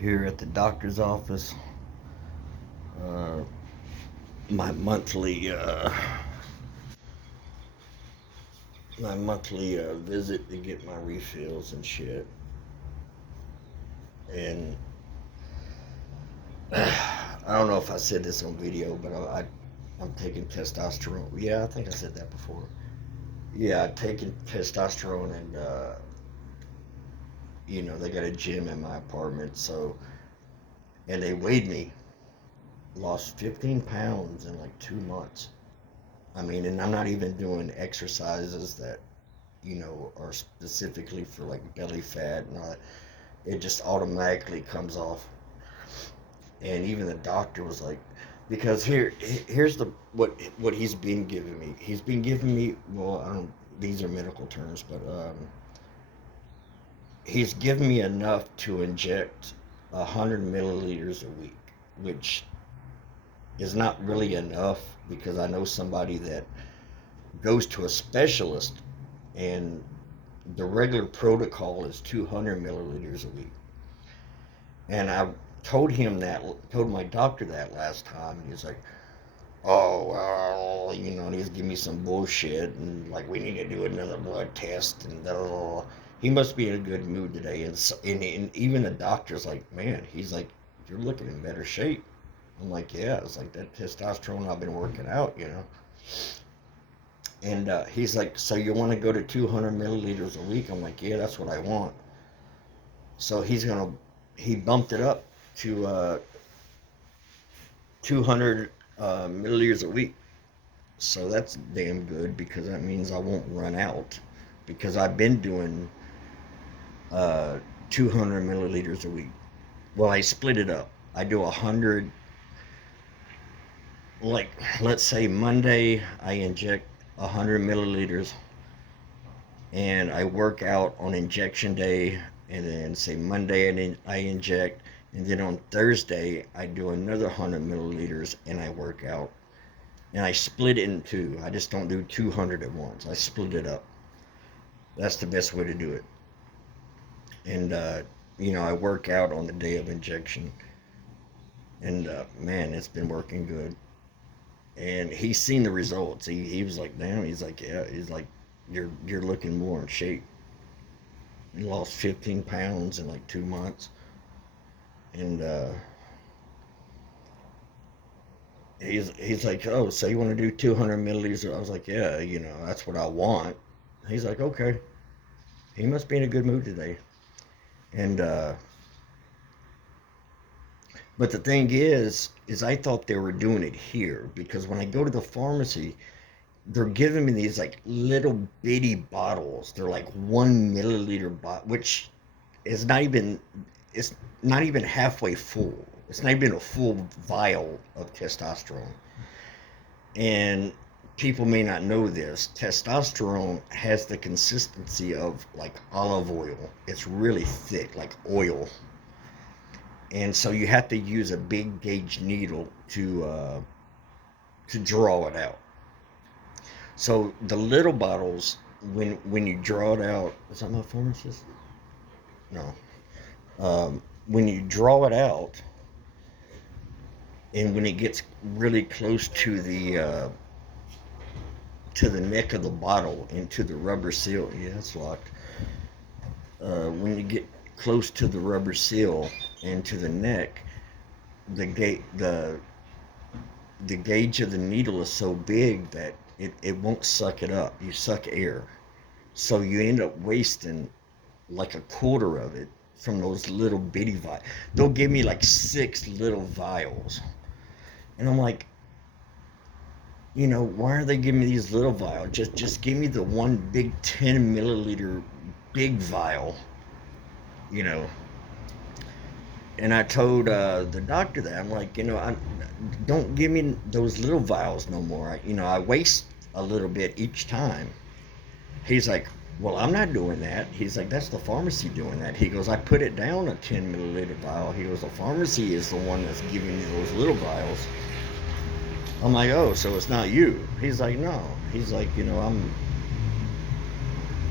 here at the doctor's office. Uh, my monthly visit to get my refills and shit. And I don't know if I said this on video, but I'm taking testosterone. Yeah, I think I said that before. Yeah, taking testosterone, and they got a gym in my apartment, so and they weighed me, lost 15 pounds in like 2 months. I mean, and I'm not even doing exercises that are specifically for like belly fat and all that. It just automatically comes off. And even the doctor was like, because here's what he's been giving me. He's been giving me, well, I don't. These are medical terms, but he's given me enough to inject 100 milliliters a week, which is not really enough because I know somebody that goes to a specialist, and the regular protocol is 200 milliliters a week. And I told my doctor that last time, and he's like, "Oh, well, and he's giving me some bullshit, and like we need to do another blood test, and da, da, da. He must be in a good mood today." And even the doctor's like, "Man," he's like, "You're looking in better shape." I'm like, "Yeah," it's like that testosterone I've been working out. And he's like, "So you want to go to 200 milliliters a week?" I'm like, "Yeah, that's what I want." So he bumped it up to 200 milliliters a week. So that's damn good because that means I won't run out. Because I've been doing uh, 200 milliliters a week. Well, I split it up. I do 100, like, let's say Monday, I inject 100 milliliters, and I work out on injection day, and then say Monday, and then I inject, and then on Thursday, I do another 100 milliliters, and I work out. And I split it in two. I just don't do 200 at once. I split it up. That's the best way to do it. And I work out on the day of injection, and man, it's been working good. And he's seen the results. He was like, "Damn," he's like, "Yeah," he's like, "You're looking more in shape." He lost 15 pounds in like 2 months, and he's like, "Oh, so you want to do 200 milliliters?" I was like, "Yeah, that's what I want." He's like, "Okay." He must be in a good mood today. And but the thing is I thought they were doing it here because when I go to the pharmacy, they're giving me these like little bitty bottles. They're like 1 milliliter bottle, which is not even it's not even halfway full. It's not even a full vial of testosterone. And people may not know this. Testosterone has the consistency of like olive oil. It's really thick, like oil. And so you have to use a big gauge needle to draw it out. So the little bottles, when you draw it out, is that my pharmacist? No. When you draw it out, and when it gets really close to the neck of the bottle into the rubber seal, yeah, it's locked. When you get close to the rubber seal and to the neck, the gate the gauge of the needle is so big that it won't suck it up. You suck air. So you end up wasting like a quarter of it from those little bitty vials. They'll give me like 6 little vials. And I'm like, why are they giving me these little vials? Just give me the one big 10 milliliter big vial, you know. And I told the doctor that I'm like, don't give me those little vials no more. I waste a little bit each time. He's like, "Well, I'm not doing that." He's like, "That's the pharmacy doing that." He goes, "I put it down a 10 milliliter vial." He goes, "The pharmacy is the one that's giving you those little vials." I'm like, "Oh, so it's not you?" He's like, "No." He's like,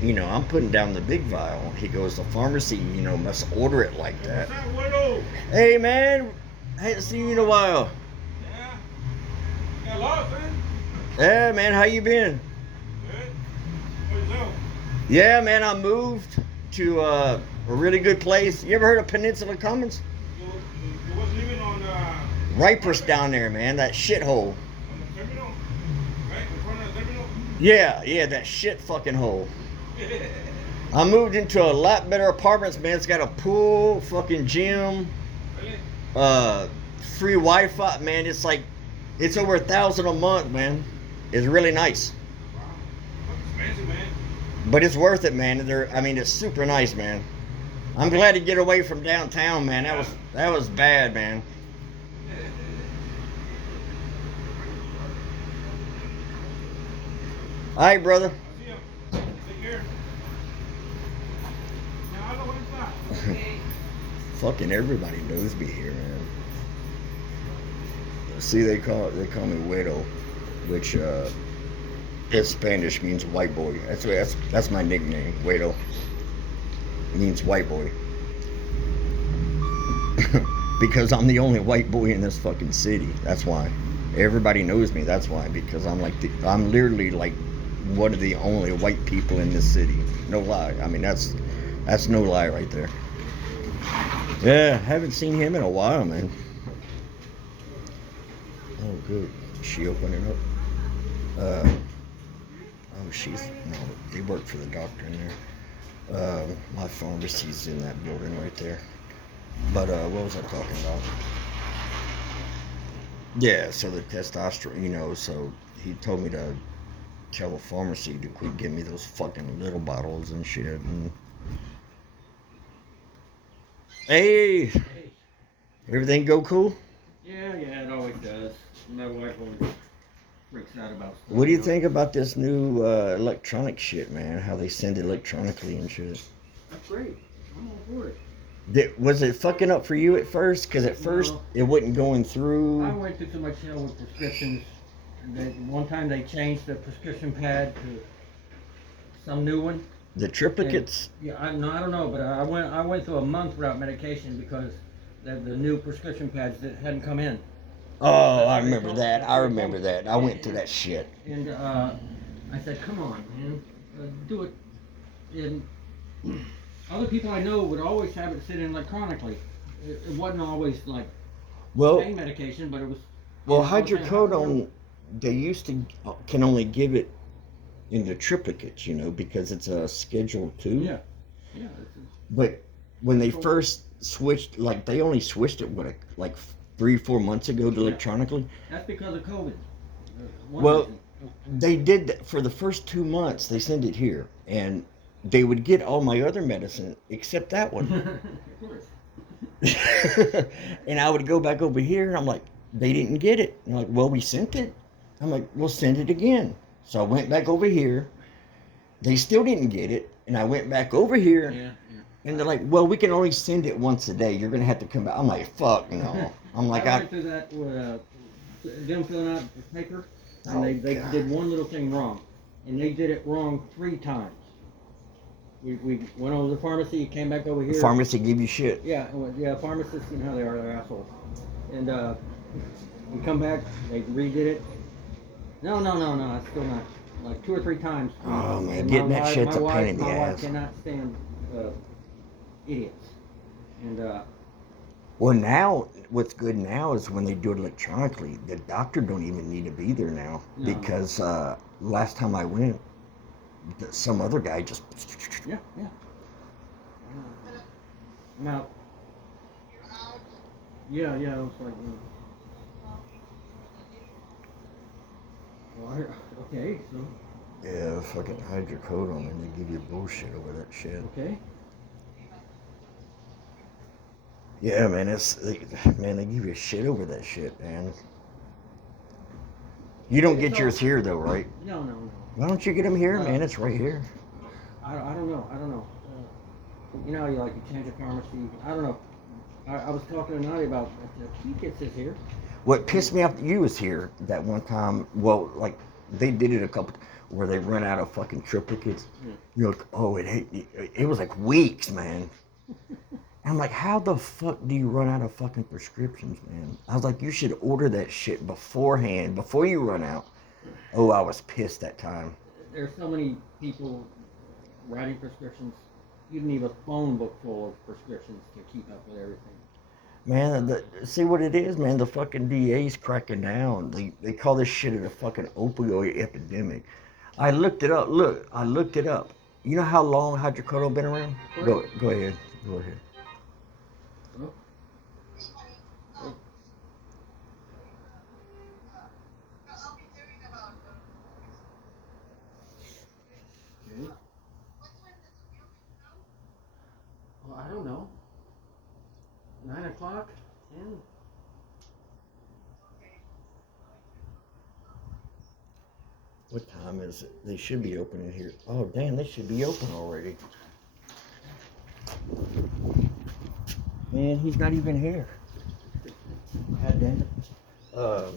I'm putting down the big vial. He goes, the pharmacy, must order it like that. What's that, Widow? Hey, man. Haven't seen you in a while. Yeah. You got lost, man? Yeah, man. How you been? Good. What yourself? Yeah, man. I moved to a really good place. You ever heard of Peninsula Commons? You wasn't even on Ripers down there, man. That shithole. on the terminal? Right? In front of the terminal? Yeah, that shit fucking hole. I moved into a lot better apartments, man. It's got a pool, fucking gym, Really? free Wi-Fi, man. It's over $1,000 a month, man. It's really nice, Wow. That's expensive, man. but it's worth it, man. It's super nice, man. I'm glad to get away from downtown, man. That was bad, man. All right, brother. See ya. Take care. Now, I know what it's not. Fucking everybody knows me here, man. See, they call me Widow, which in Spanish means white boy. That's my nickname, Widow. It means white boy. Because I'm the only white boy in this fucking city. That's why. Everybody knows me. That's why. Because I'm literally like one of the only white people in this city. No lie. That's no lie right there. Yeah, haven't seen him in a while, man. Oh, good. Is she opening up? No, they work for the doctor in there. My pharmacy's in that building right there. But, what was I talking about? Yeah, so the testosterone, so he told me to tell the pharmacy to quit giving me those fucking little bottles and shit. And... Hey! Hey. Everything go cool? Yeah, it always does. My wife always freaks out about stuff. What do you think about this new electronic shit, man? How they send it electronically and shit. That's great. I'm all for it. Was it fucking up for you at first? Because at first No. it wasn't going through. I went through so much hell with prescriptions. One time they changed the prescription pad to some new one. The triplicates. Yeah, I don't know, but I went through a month without medication because the new prescription pads that hadn't come in. Oh, I remember that. I went through that shit. And I said, come on, man, do it. And other people I know would always have it sitting electronically. It wasn't always like Well, pain medication, but it was. hydrocodone, they used to can only give it in the triplicates, because it's a Schedule 2. Yeah. But when they first switched, they only switched it, like 3-4 months ago to electronically? That's because of COVID. Well, they did that for the first 2 months. They sent it here, and they would get all my other medicine except that one. Of course. And I would go back over here, and I'm like, they didn't get it. And they're like, well, we sent it. I'm like, we'll send it again. So I went back over here. They still didn't get it, and I went back over here. Yeah. And they're like, well, we can only send it once a day. You're going to have to come back. I'm like, fuck no. I'm like, I went through that with them filling out the paper, and they God. did one little thing wrong, and they did it wrong 3 times. We went over to the pharmacy, came back over here. The pharmacy give you shit. Yeah, pharmacists, you know how they are, they're assholes. And we come back, they redid it. No, it's still not. Like 2 or 3 times. Oh, man, And getting that shit's a pain in the my wife ass. cannot stand idiots. And Well, now, what's good now is when they do it electronically, the doctor don't even need to be there now. No. Because last time I went, some other guy just... yeah. Now, yeah, it was like, well, okay, so, Yeah, fucking hydrocodone, and they give you bullshit over that shit. okay. Yeah, man, they give you shit over that shit, man. You don't get yours here, though, right? No. Why don't you get them here, man? It's right here. I don't know. You know, you change a pharmacy. I don't know. I was talking to Nadia about he gets his here. What pissed me off, you was here that one time. Well, they did it a couple. where they run out of fucking triplicates. Yeah. You're like, oh, it was like weeks, man. I'm like, how the fuck do you run out of fucking prescriptions, man? I was like, you should order that shit beforehand, before you run out. Oh, I was pissed that time. There's so many people writing prescriptions. You need a phone book full of prescriptions to keep up with everything. Man, see what it is, man? The fucking DA's cracking down. They call this shit a fucking opioid epidemic. I looked it up. Look, I looked it up. You know how long hydrocodone been around? Go ahead. Go ahead. Oh. Oh. Okay. Well, I don't know. 9 o'clock? 10? What time is it? They should be open in here. Oh, damn, they should be open already. Man, he's not even here. God damn it.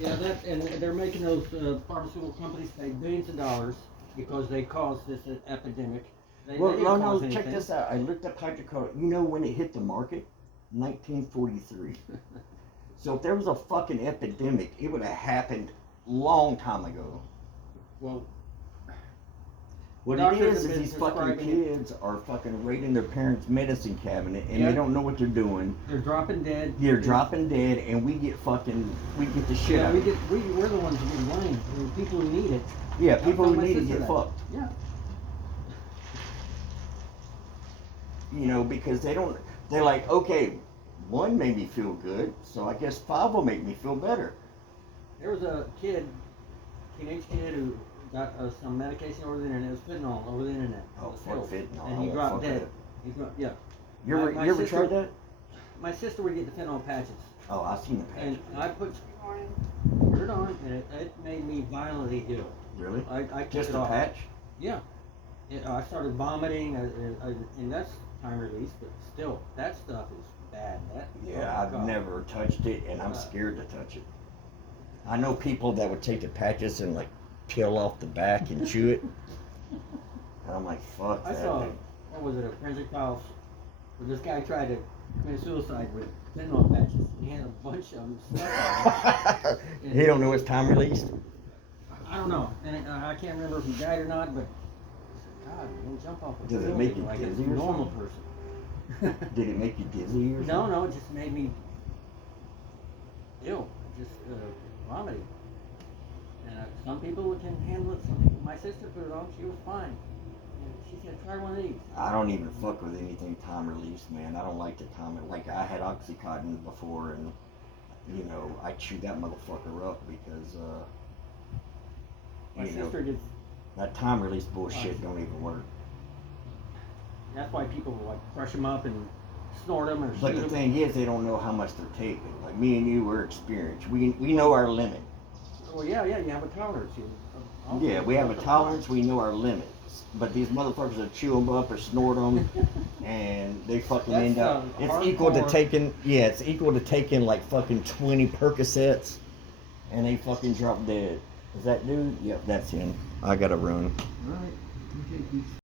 Yeah, and they're making those pharmaceutical companies pay billions of dollars because they caused this epidemic. They Well, didn't no, cause check anything. this out. I looked up hydrocodone. You know when it hit the market? 1943. So if there was a fucking epidemic, it would have happened long time ago. Well, What it doctors is have been these fucking prescribing kids are fucking raiding their parents' medicine cabinet and Yeah. they don't know what they're doing. they're dropping dead. They're dropping dead and we get the shit Yeah, out of it. we're the ones who get blamed. The people who need it. Yeah, I people told who my need to sister get that. fucked. Yeah. You know, because they're like, okay, one made me feel good, so I guess five will make me feel better. There was a teenage kid who got some medication over the internet. It was fentanyl over the internet. Oh, It was fuck pills. fentanyl. And I he won't dropped fuck dead. with it. He dropped, yeah. You ever, My you ever sister- tried that? My sister would get the fentanyl patches. Oh, I've seen the patch. And I put it on, and it made me violently ill. Really? I took Just it a off. patch? Yeah. I started vomiting, and that's time release, but still, that stuff is bad. Yeah, oh I've God. never touched it, and I'm scared to touch it. I know people that would take the patches and like peel off the back and chew it. And I'm like, fuck I that. saw, dude. what was it, a forensic files, where this guy tried to commit suicide with fentanyl patches. He had a bunch of them stuck on him. He don't know it's time released. I don't know, and I can't remember if he died or not, but God, man, jump off a Does it building make you like a dizzy or normal something? person. Did it make you dizzy or No, something? no, it just made me ill, just vomiting. And some people can handle it. Some people, my sister put it on; she was fine. And she said, "Try one of these." I don't even fuck with anything time released, man. I don't like the time. Like I had Oxycontin before, and you know I chewed that motherfucker up because My you know, sister did. that time release bullshit don't even work. That's why people like crush them up and snort them or But shoot the 'em. thing is, they don't know how much they're taking. Like me and you, we're experienced. We know our limit. Well, yeah, you have a tolerance. Yeah, we have a tolerance. We know our limits. But these motherfuckers that chew them up or snort them, and they fucking That's, end up. It's hardcore. equal to taking. Yeah, it's equal to taking like fucking 20 Percocets, and they fucking drop dead. Is that dude? Yep, that's him. I gotta run. All right. Okay, peace.